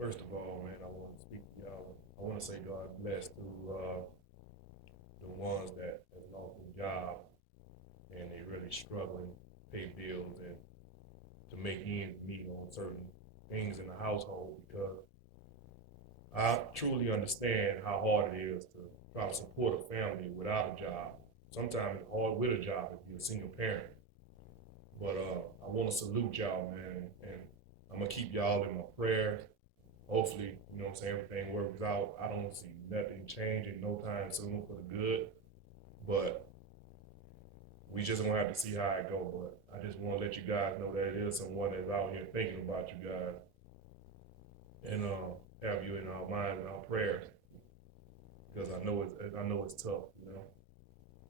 First of all, man, I want to speak to y'all. I want to say God bless to the ones that have lost their job and they really struggling to pay bills and to make ends meet on certain things in the household because I truly understand how hard it is to try to support a family without a job. Sometimes it's hard with a job if you're a single parent. But I want to salute y'all, man, and I'm gonna keep y'all in my prayers. Hopefully, everything works out. I don't see nothing changing no time soon for the good, but we just gonna have to see how it go. But I just want to let you guys know that it is someone that's out here thinking about you guys and have you in our minds and our prayers because I know it's tough.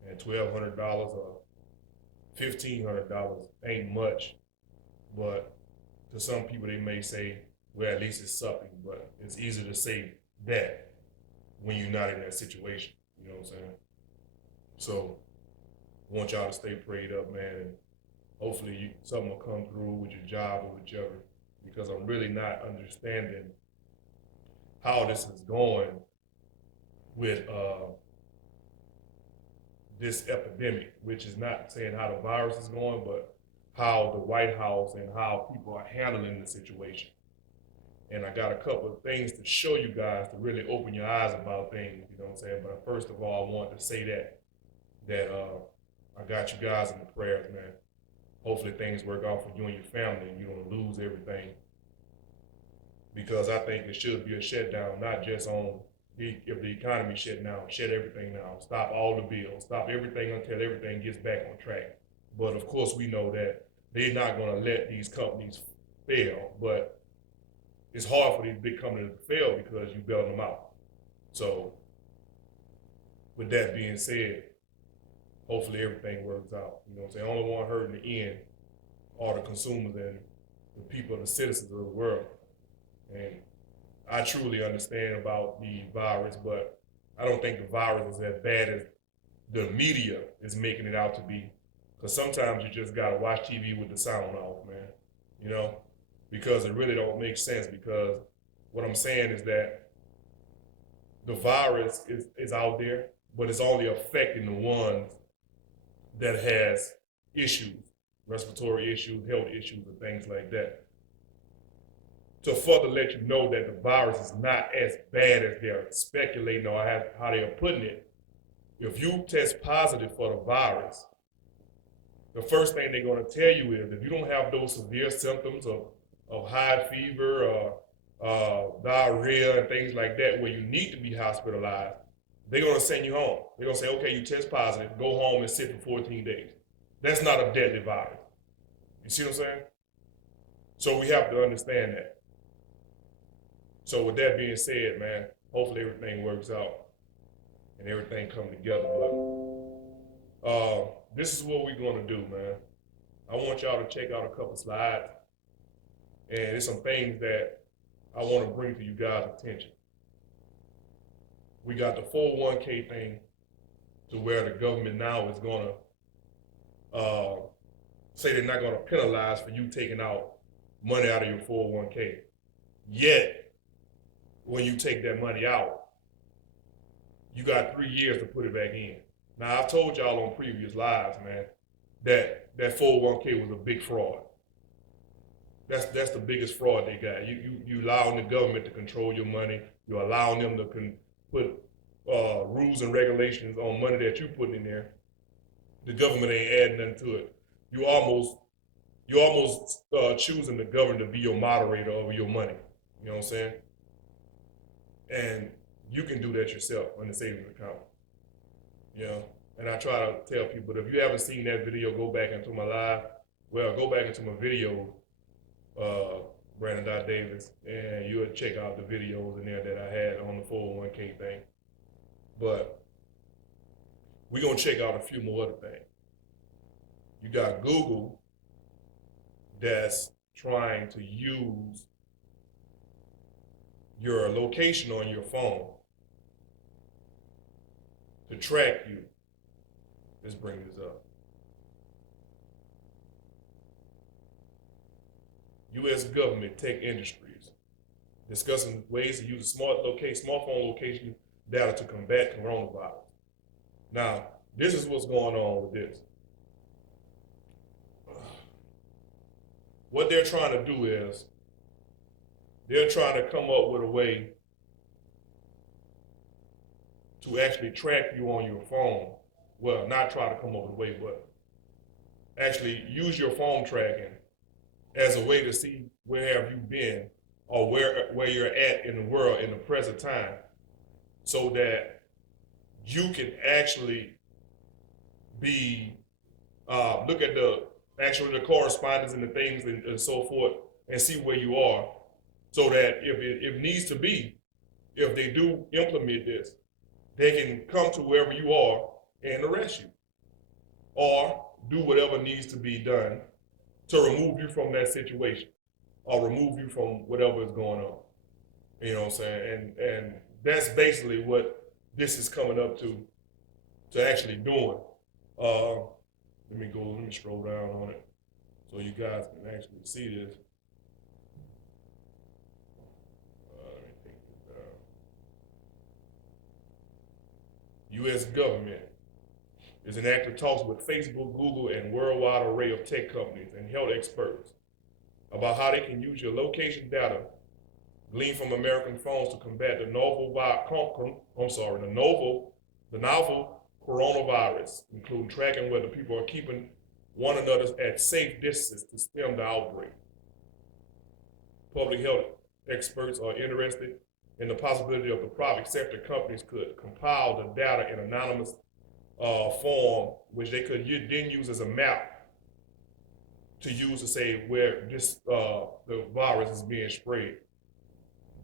And $1,200 or $1,500 ain't much, but to some people they may say, well, at least it's something. But it's easy to say that when you're not in that situation. You know what I'm saying? So I want y'all to stay prayed up, man, and hopefully something will come through with your job or whichever, because I'm really not understanding how this is going with this epidemic, which is not saying how the virus is going, but how the White House and how people are handling the situation. And I got a couple of things to show you guys to really open your eyes about things, you know what I'm saying? But first of all, I want to say that I got you guys in the prayers, man. Hopefully things work out for you and your family and you don't lose everything. Because I think it should be a shutdown, not just on if the economy shut down, shut everything down, stop all the bills, stop everything until everything gets back on track. But of course, we know that they're not going to let these companies fail. But it's hard for these big companies to fail because you bail them out. So, with that being said, hopefully everything works out. You know what I'm saying? Only one hurt in the end are the consumers and the people, the citizens of the world. And I truly understand about the virus, but I don't think the virus is as bad as the media is making it out to be. Because sometimes you just gotta watch TV with the sound off, man. You know, because it really don't make sense. Because what I'm saying is that the virus is out there, but it's only affecting the ones that has issues, respiratory issues, health issues, and things like that. To further let you know that the virus is not as bad as they're speculating or how they are putting it. If you test positive for the virus, the first thing they're going to tell you is if you don't have those severe symptoms of high fever or diarrhea and things like that where you need to be hospitalized, they're going to send you home. They're going to say, okay, you test positive, go home and sit for 14 days. That's not a deadly virus. You see what I'm saying? So we have to understand that. So with that being said, man, hopefully everything works out and everything come together. But this is what we're gonna do, man. I want y'all to check out a couple slides, and there's some things that I want to bring to you guys' attention. We got the 401k thing to where the government now is gonna uh, say they're not gonna penalize for you taking out money out of your 401k. Yet, when you take that money out, you got 3 years to put it back in. Now I've told y'all on previous lives, man, that 401k was a big fraud. That's the biggest fraud they got. You allowing the government to control your money. You're allowing them to put rules and regulations on money that you put in there. The government ain't adding nothing to it. You almost choosing the government to be your moderator over your money. You know what I'm saying? And you can do that yourself on the savings account. You know, and I try to tell people, if you haven't seen that video, go back into my live. Well, go back into my video, uh, Brandon Davis, and you'll check out the videos in there that I had on the 401k thing. But we're gonna check out a few more other things. You got Google that's trying to use your location on your phone to track you. Let's bring this up. U.S. government tech industries. discussing ways to use smartphone location data to combat coronavirus. Now, this is what's going on with this. What they're trying to do is they're trying to come up with a way to actually track you on your phone. Well, not try to come up with a way, but actually use your phone tracking as a way to see where have you been or where you're at in the world in the present time, so that you can actually be look at the correspondence and the things and so forth, and see where you are, so that if it needs to be, if they do implement this, they can come to wherever you are and arrest you, or do whatever needs to be done to remove you from that situation, or remove you from whatever is going on. You know what I'm saying? And that's basically what this is coming up to actually doing. Let me scroll down on it so you guys can actually see this. Let me take this down. U.S. government is in active talks with Facebook, Google, and worldwide array of tech companies and health experts about how they can use your location data gleaned from American phones to combat the novel coronavirus, including tracking whether people are keeping one another at safe distance to stem the outbreak. Public health experts are interested in the possibility of the private sector companies could compile the data in anonymous form, which they could then use as a map to use to say where the virus is being spread,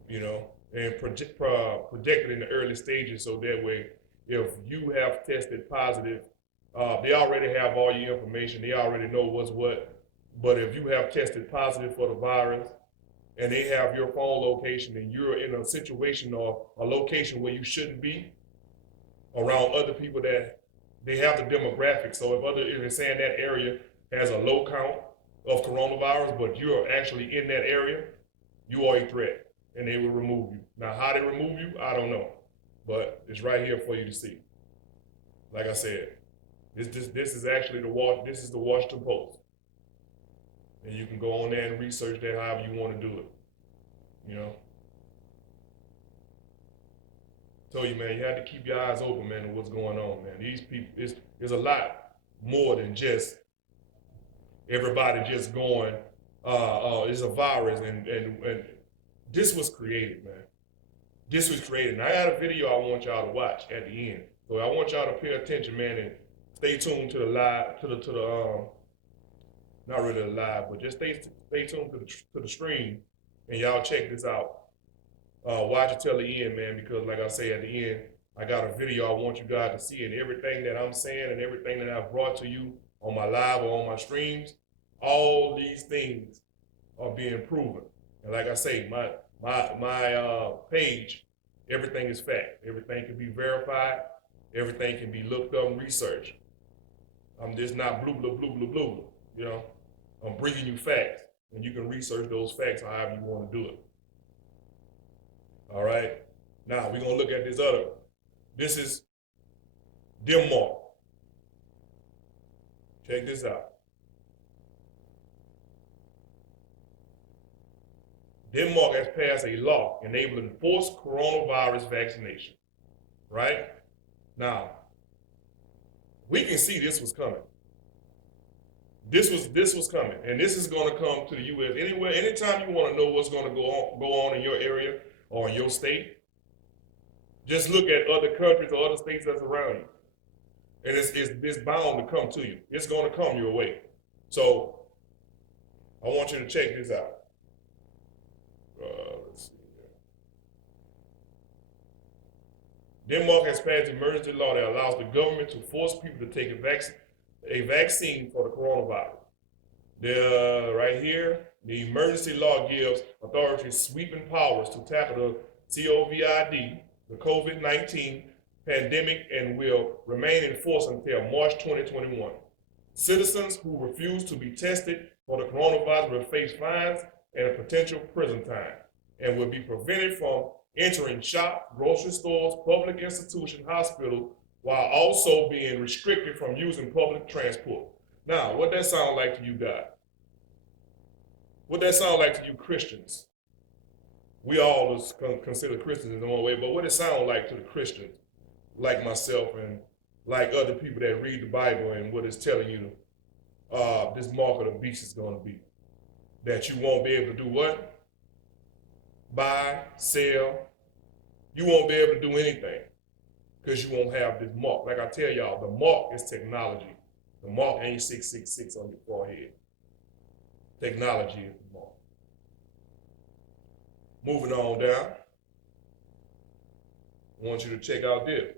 you know, and projected in the early stages, so that way, if you have tested positive, they already have all your information. They already know what's what. But if you have tested positive for the virus and they have your phone location and you're in a situation or a location where you shouldn't be, around other people that they have the demographics. So if it's saying that area has a low count of coronavirus, but you're actually in that area, you are a threat and they will remove you. Now, how they remove you, I don't know. But it's right here for you to see. Like I said, this is actually the Washington Post, and you can go on there and research that however you want to do it. You know, told you, man, you have to keep your eyes open, man, to what's going on, man. These people, it's a lot more than just everybody just going, it's a virus, and this was created, man. This was created. And I got a video I want y'all to watch at the end. So I want y'all to pay attention, man, and stay tuned to the live, not really the live, but just stay tuned to the stream, and y'all check this out. Watch it till the end, man, because like I say at the end, I got a video I want you guys to see, and everything that I'm saying and everything that I've brought to you on my live or on my streams, all these things are being proven. And like I say, my page, everything is fact. Everything can be verified. Everything can be looked up and researched. I'm just not blue, blue, blue, blue, blue. You know, I'm bringing you facts, and you can research those facts however you want to do it. All right. Now we're gonna look at this other. This is Denmark. Check this out. Denmark has passed a law enabling forced coronavirus vaccination, right? Now, we can see this was coming. This was coming, and this is going to come to the U.S. anywhere. Anytime you want to know what's going to go on in your area or in your state, just look at other countries or other states that's around you, and it's bound to come to you. It's going to come your way. So, I want you to check this out. Let's see here. Denmark has passed an emergency law that allows the government to force people to take a vaccine for the coronavirus. Right here, the emergency law gives authorities sweeping powers to tackle the COVID, the COVID-19 pandemic, and will remain in force until March 2021. Citizens who refuse to be tested for the coronavirus will face fines and a potential prison time. and will be prevented from entering shops, grocery stores, public institutions, hospitals, while also being restricted from using public transport. Now, what that sound like to you guys? What that sound like to you Christians? We all consider Christians in one way, but what it sound like to the Christians, like myself and like other people that read the Bible and what it's telling you this mark of the beast is going to be? That you won't be able to do what? Buy, sell. You won't be able to do anything because you won't have this mark. Like I tell y'all, the mark is technology. The mark ain't 666 on your forehead. Technology is the mark. Moving on down, I want you to check out this.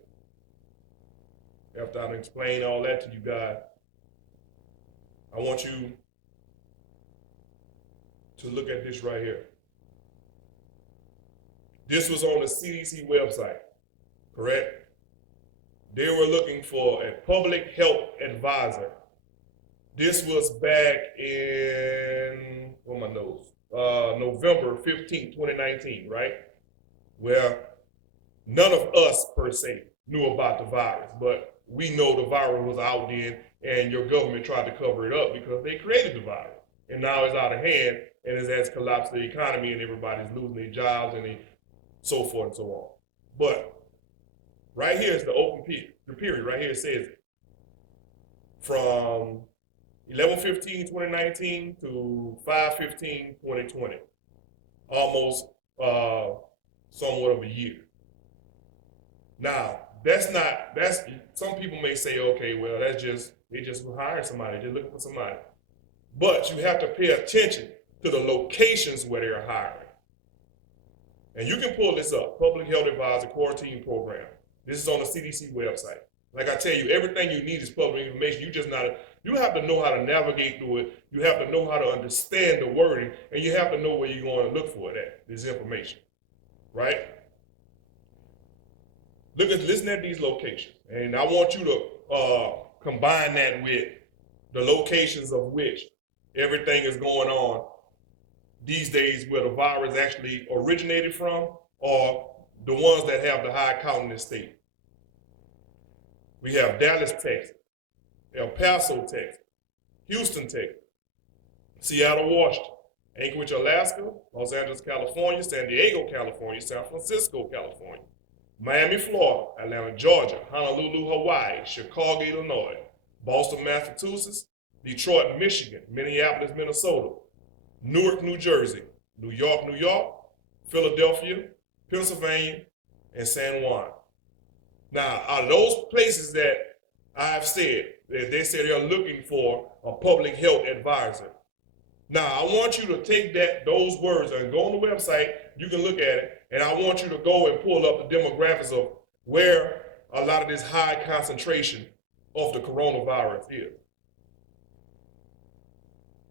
After I explain all that to you guys, I want you to look at this right here. This was on the CDC website, correct? They were looking for a public health advisor. This was back in, where my notes? November 15, 2019, right? Where none of us per se knew about the virus, but we know the virus was out then, and your government tried to cover it up because they created the virus. And now it's out of hand, and it has collapsed the economy, and everybody's losing their jobs, and so forth and so on. But right here is the open period. The period right here says from 11/15/2019 to 5/15/2020, almost somewhat of a year. Now, that's some people may say, okay, well, they just hired somebody, they're looking for somebody. But you have to pay attention to the locations where they're hiring. And you can pull this up, Public Health Advisor Quarantine Program. This is on the CDC website. Like I tell you, everything you need is public information. You have to know how to navigate through it. You have to know how to understand the wording, and you have to know where you're going to look for this information, right? Listen at these locations, and I want you to combine that with the locations of which everything is going on these days, where the virus actually originated from, or the ones that have the high count in the state. We have Dallas, Texas, El Paso, Texas, Houston, Texas, Seattle, Washington, Anchorage, Alaska, Los Angeles, California, San Diego, California, San Francisco, California, Miami, Florida, Atlanta, Georgia, Honolulu, Hawaii, Chicago, Illinois, Boston, Massachusetts, Detroit, Michigan, Minneapolis, Minnesota, Newark, New Jersey, New York, New York, Philadelphia, Pennsylvania, and San Juan. Now, out of those places that I've said, they say they're looking for a public health advisor. Now, I want you to take those words and go on the website. You can look at it, and I want you to go and pull up the demographics of where a lot of this high concentration of the coronavirus is.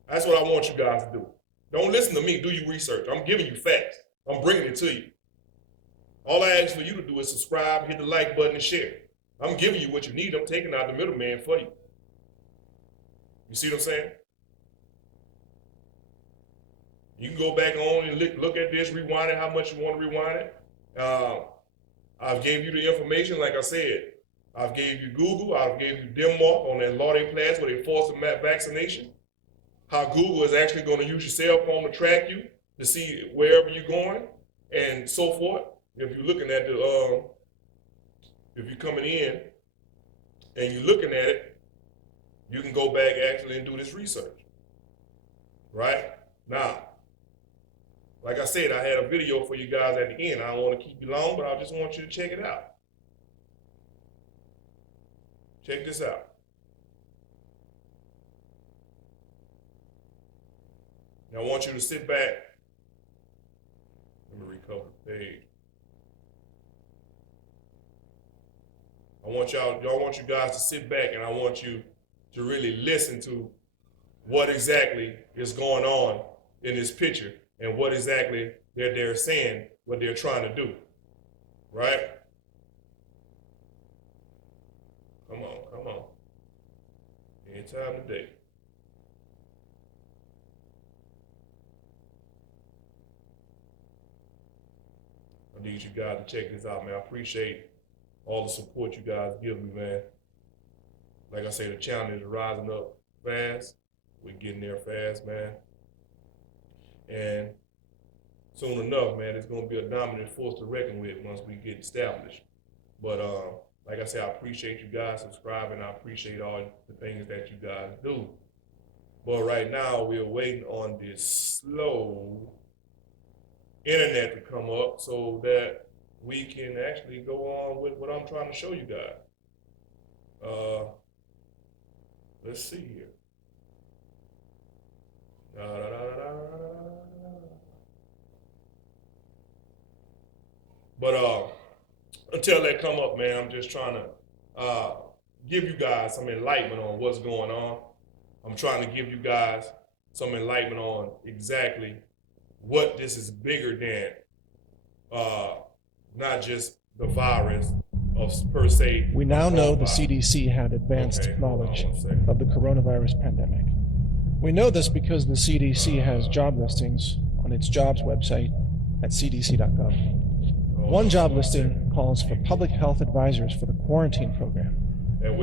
That's what I want you guys to do. Don't listen to me. Do your research. I'm giving you facts. I'm bringing it to you. All I ask for you to do is subscribe, hit the like button, and share. I'm giving you what you need. I'm taking out the middleman for you. You see what I'm saying? You can go back on and look at this, rewind it how much you want to rewind it. I've gave you the information, like I said. I've gave you Google. I've gave you Denmark on that law they passed where they forced the vaccination. How Google is actually going to use your cell phone to track you to see wherever you're going and so forth. If you're looking at if you're coming in and you're looking at it, you can go back actually and do this research, right? Now, like I said, I had a video for you guys at the end. I don't want to keep you long, but I just want you to check it out. Check this out. Now I want you to sit back. Let me recover the page. I want you guys to sit back, and I want you to really listen to what exactly is going on in this picture and what exactly they're saying, what they're trying to do, right? Come on. Anytime today. I need you guys to check this out, man. I appreciate all the support you guys give me, man. Like I say, the channel is rising up fast. We're getting there fast, man. And soon enough, man, it's gonna be a dominant force to reckon with once we get established. But like I said, I appreciate you guys subscribing. I appreciate all the things that you guys do. But right now, we're waiting on this slow internet to come up so that we can actually go on with what I'm trying to show you guys. Let's see here. But until that come up, man, I'm just trying to give you guys some enlightenment on what's going on. I'm trying to give you guys some enlightenment on exactly what this is bigger than, not just the virus of per se. We now know the CDC had advanced knowledge of the coronavirus pandemic. We know this because the CDC has job listings on its jobs website at cdc.gov. One job listing calls for public health advisors for the quarantine program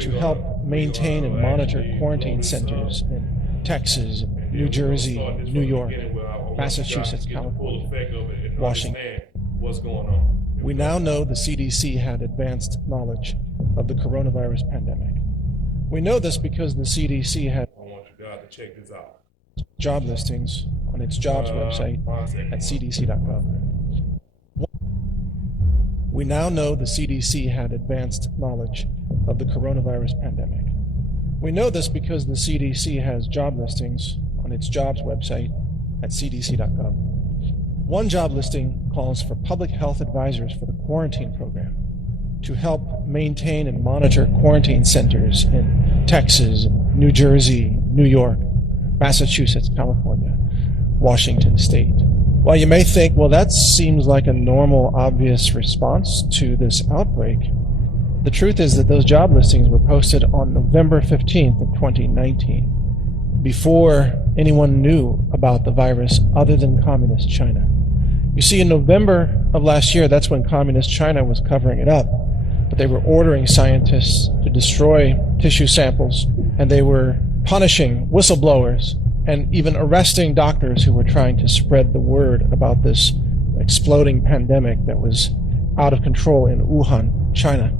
to help maintain and monitor quarantine centers in Texas, New Jersey, New York, Massachusetts, California, Washington. What's going on? We now know the CDC had advanced knowledge of the coronavirus pandemic. We know this because the CDC had I want you guys to check this out. job listings on its jobs website at cdc.gov. We now know the CDC had advanced knowledge of the coronavirus pandemic. We know this because the CDC has job listings on its jobs website at cdc.gov. One job listing calls for public health advisors for the quarantine program to help maintain and monitor quarantine centers in Texas, New Jersey, New York, Massachusetts, California, Washington State. While you may think, well, that seems like a normal, obvious response to this outbreak, the truth is that those job listings were posted on November 15th of 2019, before anyone knew about the virus other than Communist China. You see, in November of last year, that's when Communist China was covering it up, but they were ordering scientists to destroy tissue samples, and they were punishing whistleblowers and even arresting doctors who were trying to spread the word about this exploding pandemic that was out of control in Wuhan, China.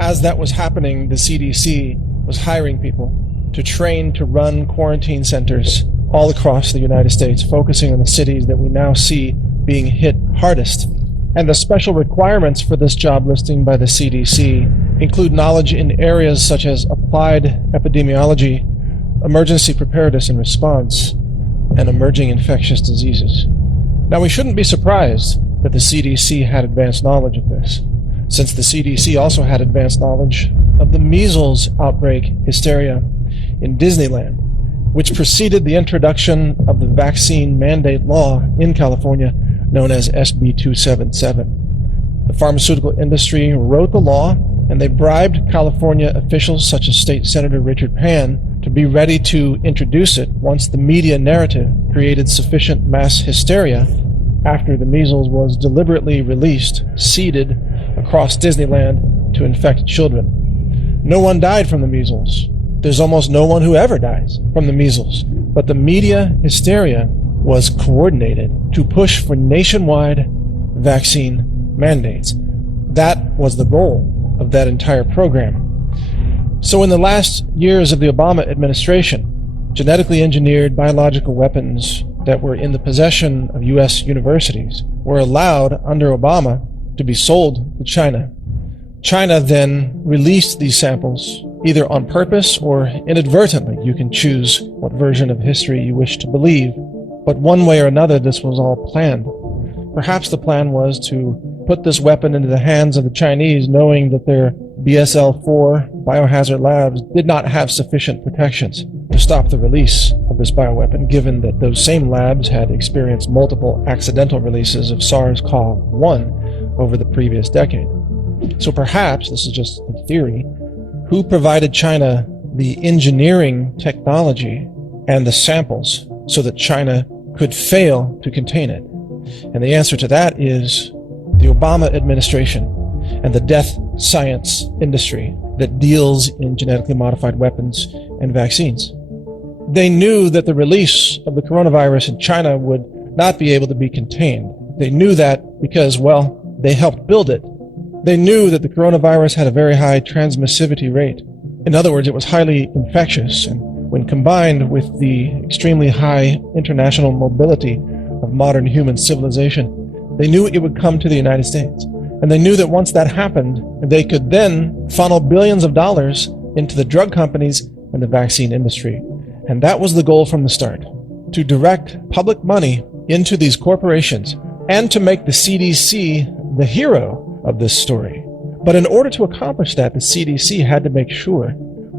As that was happening, the CDC was hiring people to train to run quarantine centers all across the United States, focusing on the cities that we now see being hit hardest. And the special requirements for this job listing by the CDC include knowledge in areas such as applied epidemiology, emergency preparedness and response, and emerging infectious diseases. Now, we shouldn't be surprised that the CDC had advanced knowledge of this, since the CDC also had advanced knowledge of the measles outbreak hysteria in Disneyland, which preceded the introduction of the vaccine mandate law in California known as SB 277. The pharmaceutical industry wrote the law, and they bribed California officials such as State Senator Richard Pan to be ready to introduce it once the media narrative created sufficient mass hysteria after the measles was deliberately released, seeded across Disneyland to infect children. No one died from the measles. There's almost no one who ever dies from the measles. But the media hysteria was coordinated to push for nationwide vaccine mandates. That was the goal of that entire program. So in the last years of the Obama administration, genetically engineered biological weapons that were in the possession of U.S. universities were allowed under Obama to be sold to China. China then released these samples either on purpose or inadvertently. You can choose what version of history you wish to believe. But one way or another, this was all planned. Perhaps the plan was to put this weapon into the hands of the Chinese, knowing that their BSL-4 biohazard labs did not have sufficient protections to stop the release of this bioweapon, given that those same labs had experienced multiple accidental releases of SARS-CoV-1 over the previous decade. So perhaps, this is just a theory, who provided China the engineering technology and the samples so that China could fail to contain it? And the answer to that is the Obama administration, and the death science industry that deals in genetically modified weapons and vaccines. They knew that the release of the coronavirus in China would not be able to be contained. They knew that because, well, they helped build it. They knew that the coronavirus had a very high transmissivity rate. In other words, it was highly infectious, and when combined with the extremely high international mobility of modern human civilization, they knew it would come to the United States. And they knew that once that happened, they could then funnel billions of dollars into the drug companies and the vaccine industry. And that was the goal from the start, to direct public money into these corporations and to make the CDC the hero of this story. But in order to accomplish that, the CDC had to make sure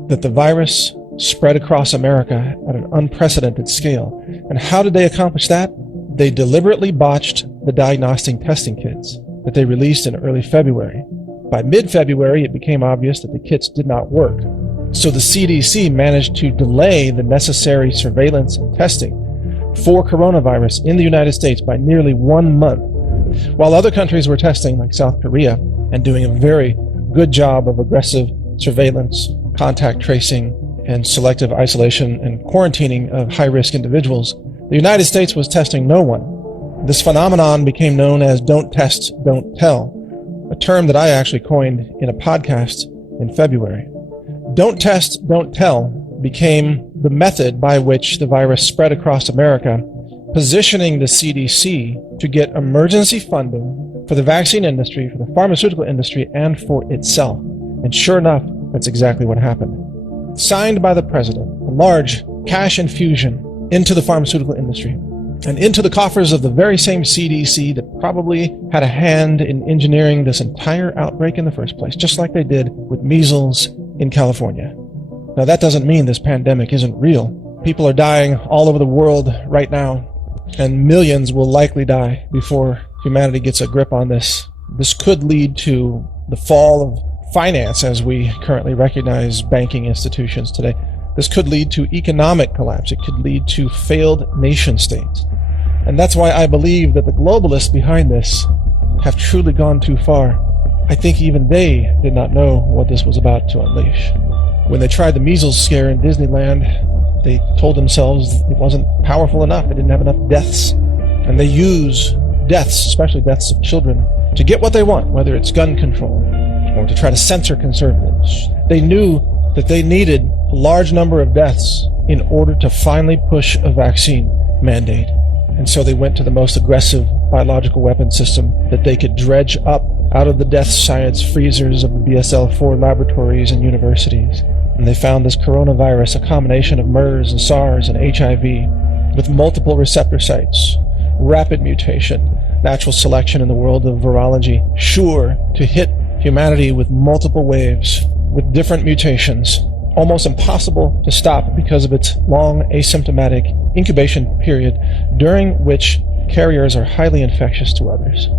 that the virus spread across America at an unprecedented scale. And how did they accomplish that? They deliberately botched the diagnostic testing kits that they released in early February. By mid-February, it became obvious that the kits did not work. So the CDC managed to delay the necessary surveillance and testing for coronavirus in the United States by nearly 1 month, while other countries were testing, like South Korea, and doing a very good job of aggressive surveillance, contact tracing, and selective isolation and quarantining of high-risk individuals. The United States was testing no one. This phenomenon became known as "don't test, don't tell," a term that I actually coined in a podcast in February. Don't test, don't tell became the method by which the virus spread across America, positioning the CDC to get emergency funding for the vaccine industry, for the pharmaceutical industry, and for itself. And sure enough, that's exactly what happened. Signed by the president, a large cash infusion into the pharmaceutical industry and into the coffers of the very same CDC that probably had a hand in engineering this entire outbreak in the first place, just like they did with measles in California. Now, that doesn't mean this pandemic isn't real. People are dying all over the world right now, and millions will likely die before humanity gets a grip on this. This could lead to the fall of finance as we currently recognize banking institutions today. This could lead to economic collapse. It could lead to failed nation states. And that's why I believe that the globalists behind this have truly gone too far. I think even they did not know what this was about to unleash. When they tried the measles scare in Disneyland, they told themselves it wasn't powerful enough. It didn't have enough deaths. And they use deaths, especially deaths of children, to get what they want, whether it's gun control or to try to censor conservatives. They knew that they needed a large number of deaths in order to finally push a vaccine mandate. And so they went to the most aggressive biological weapon system that they could dredge up out of the death science freezers of the BSL-4 laboratories and universities. And they found this coronavirus, a combination of MERS and SARS and HIV, with multiple receptor sites, rapid mutation, natural selection in the world of virology, sure to hit humanity with multiple waves, with different mutations, almost impossible to stop because of its long asymptomatic incubation period, during which carriers are highly infectious to others.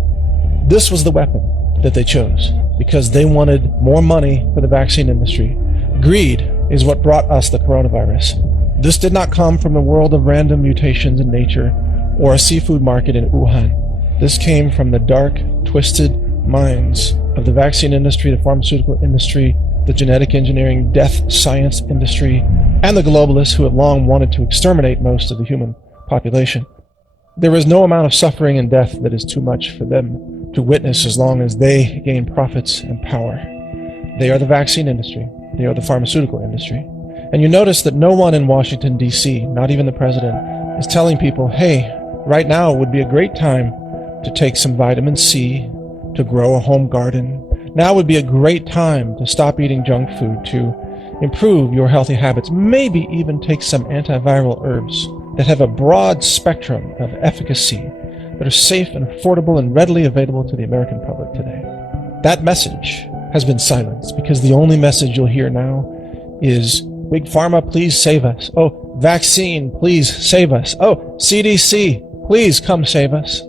This was the weapon that they chose because they wanted more money for the vaccine industry. Greed is what brought us the coronavirus. This did not come from the world of random mutations in nature or a seafood market in Wuhan. This came from the dark, twisted minds of the vaccine industry, the pharmaceutical industry, the genetic engineering, death science industry, and the globalists who have long wanted to exterminate most of the human population. There is no amount of suffering and death that is too much for them to witness as long as they gain profits and power. They are the vaccine industry. They are the pharmaceutical industry. And you notice that no one in Washington, D.C., not even the president, is telling people, hey, right now would be a great time to take some vitamin C, to grow a home garden. Now would be a great time to stop eating junk food, to improve your healthy habits, maybe even take some antiviral herbs that have a broad spectrum of efficacy, that are safe and affordable and readily available to the American public today. That message has been silenced because the only message you'll hear now is, Big Pharma, please save us. Oh, vaccine, please save us. Oh, CDC, please come save us.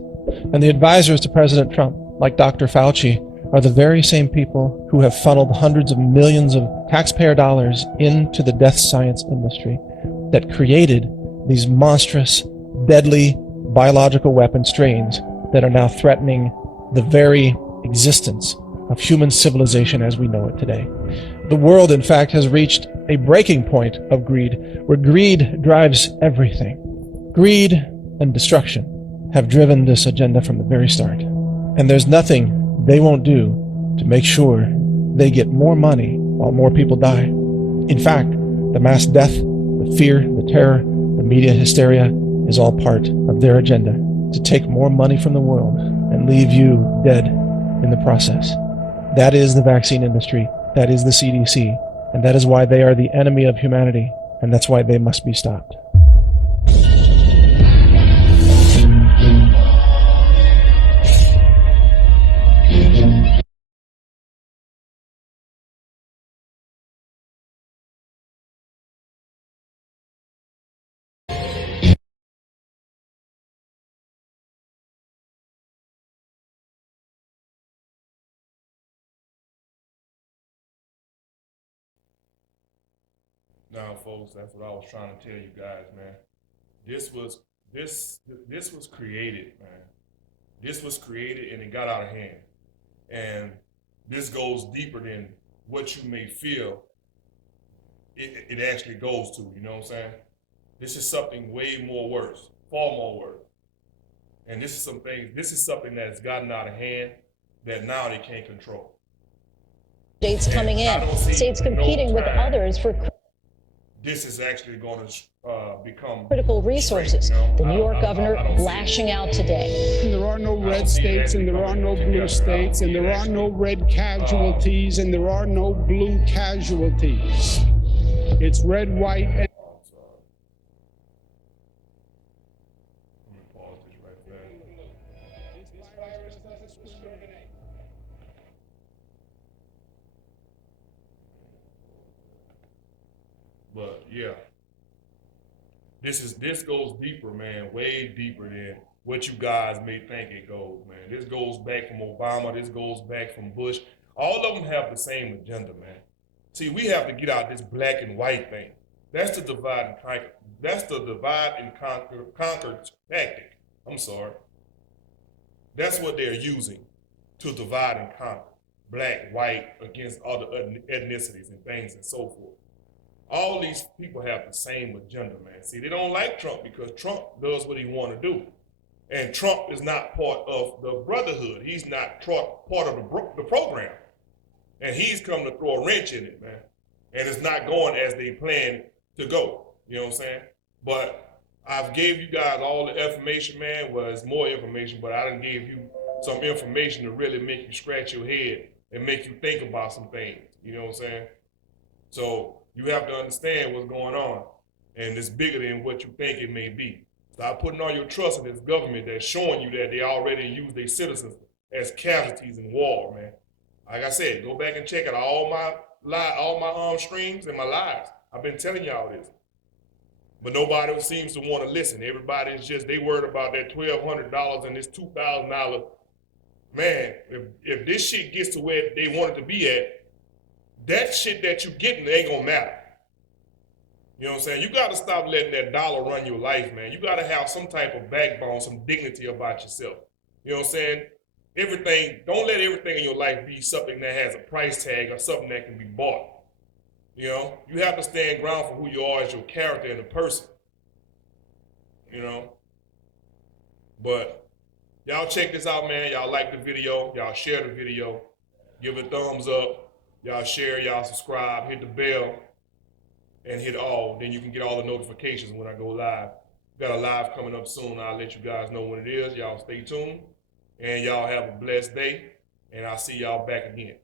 And the advisors to President Trump, like Dr. Fauci, are the very same people who have funneled hundreds of millions of taxpayer dollars into the death science industry that created these monstrous, deadly biological weapon strains that are now threatening the very existence of human civilization as we know it today. The world, in fact, has reached a breaking point of greed, where greed drives everything. Greed and destruction have driven this agenda from the very start. And there's nothing they won't do to make sure they get more money while more people die. In fact, the mass death, the fear, the terror, the media hysteria is all part of their agenda to take more money from the world and leave you dead in the process. That is the vaccine industry. That is the CDC. And that is why they are the enemy of humanity. And that's why they must be stopped. Now, folks, that's what I was trying to tell you guys, man. This was this was created, man. This was created and it got out of hand. And this goes deeper than what you may feel it actually goes to, you know what I'm saying? This is something way more worse, far more worse. And this is something that's gotten out of hand that now they can't control. States coming in, states competing with others for this is actually going to become critical resources. Straight, you know? The New York governor lashing out today. And there are no red states, and there are no blue states, and there are no red casualties, and there are no blue casualties. It's red, white, and Let me pause this right there. this virus doesn't discriminate. But yeah, this goes deeper, man, way deeper than what you guys may think it goes, man. This goes back from Obama. This goes back from Bush. All of them have the same agenda, man. See, we have to get out this black and white thing. That's the divide and conquer. That's the divide and conquer tactic. I'm sorry. That's what they're using to divide and conquer. Black, white against other ethnicities and things and so forth. All these people have the same agenda, man. See, they don't like Trump because Trump does what he want to do. And Trump is not part of the brotherhood. He's not part of the program. And he's come to throw a wrench in it, man. And it's not going as they plan to go. You know what I'm saying? But I've gave you guys all the information, man. Well, it's more information, but I done gave you some information to really make you scratch your head and make you think about some things. You know what I'm saying? So you have to understand what's going on. And it's bigger than what you think it may be. Stop putting all your trust in this government that's showing you that they already use their citizens as casualties in war, man. Like I said, go back and check out all my streams and my lives. I've been telling y'all this. But nobody seems to want to listen. Everybody's just, they worried about that $1,200 and this $2,000. Man, if this shit gets to where they want it to be at, that shit that you getting ain't gonna matter. You know what I'm saying? You gotta stop letting that dollar run your life, man. You gotta have some type of backbone, some dignity about yourself. You know what I'm saying? Don't let everything in your life be something that has a price tag or something that can be bought. You know, you have to stand ground for who you are as your character and a person. You know? But y'all check this out, man. Y'all like the video. Y'all share the video. Give it a thumbs up. Y'all share, y'all subscribe, hit the bell, and hit all. Then you can get all the notifications when I go live. Got a live coming up soon. I'll let you guys know when it is. Y'all stay tuned. And y'all have a blessed day. And I'll see y'all back again.